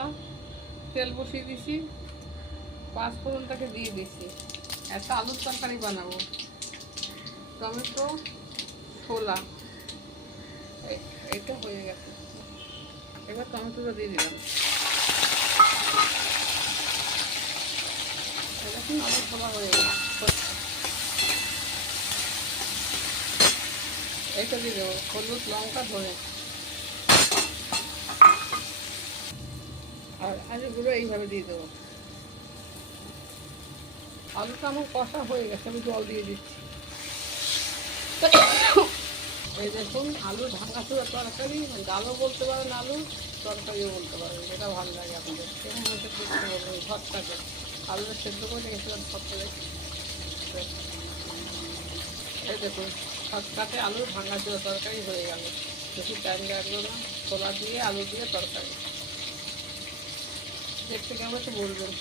তেজপাতা, তেল বসিয়ে দিছি, পাঁচ ফোড়নটাকে দিয়ে দিছি। একটা আলুর তরকারি বানাবো, টমেটো, ছোলা, এটা হয়ে গেছে। এবার টমেটোটা দিয়ে দিলাম। এখন আলু ছোলা হয়ে গেছে। এটা দিয়ে দেবো হলুদ, লঙ্কা, ধরে আর আলুগুলো এইভাবে দিয়ে দেবো। আলুটা আমার কষা হয়ে গেছে, আমি জল দিয়ে দিচ্ছি। এই দেখুন, আলুর ভাঙাচোরা তরকারি, ডালও বলতে পারেন, আলুর তরকারিও বলতে পারেন, যেটা ভালো লাগে আপনাদের। কেমন হচ্ছে দেখতে বলবেন। ভর্তাকে আলুটা সেদ্ধ করে রেখেছিলাম ভর্তাতে। এই দেখুন, ভর্তাতে আলুর ভাঙাচোরা তরকারি হয়ে গেল। বেশি টাইম লাগলো না। ছোলা দিয়ে আলু দিয়ে তরকারি দেখতে কেমন একটু বলবেন।